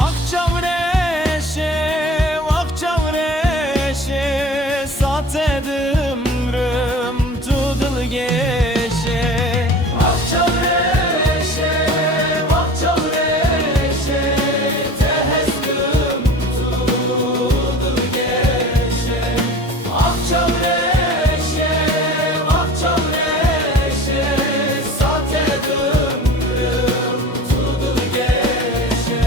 akçavreşe satedim rım tudul geçe akçavreşe tehezdim tudul geçe akçavreşe satedim rım tudul geçe.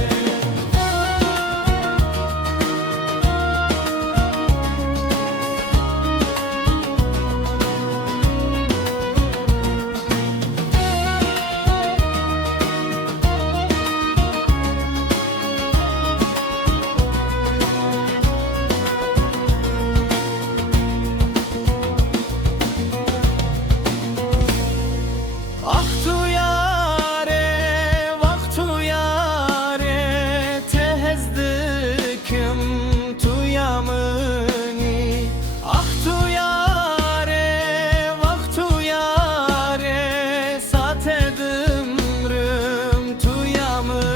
Aktu yare, vaktu yare, tehezdikim tuyamını. Aktu yare, vaktu yare, satedim rım tuyamını.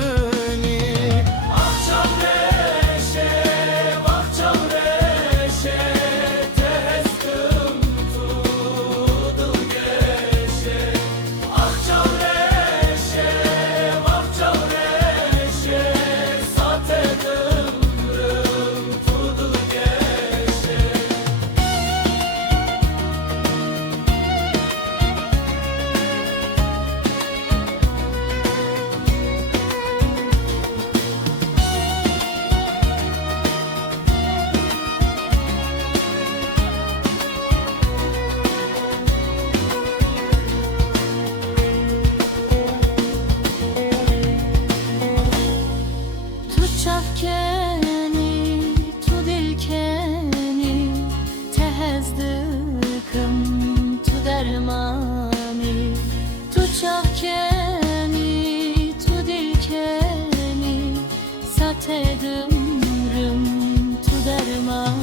Akçavreşe, vakçavreşe, tehezdim tudul geçe akçavreşe satedim rım tudul geçe. Tu çavkeni, tu dilkeni, tehezdikim tu dermani. Tu çavkeni, tu dilkeni, satedim rım tu dermani.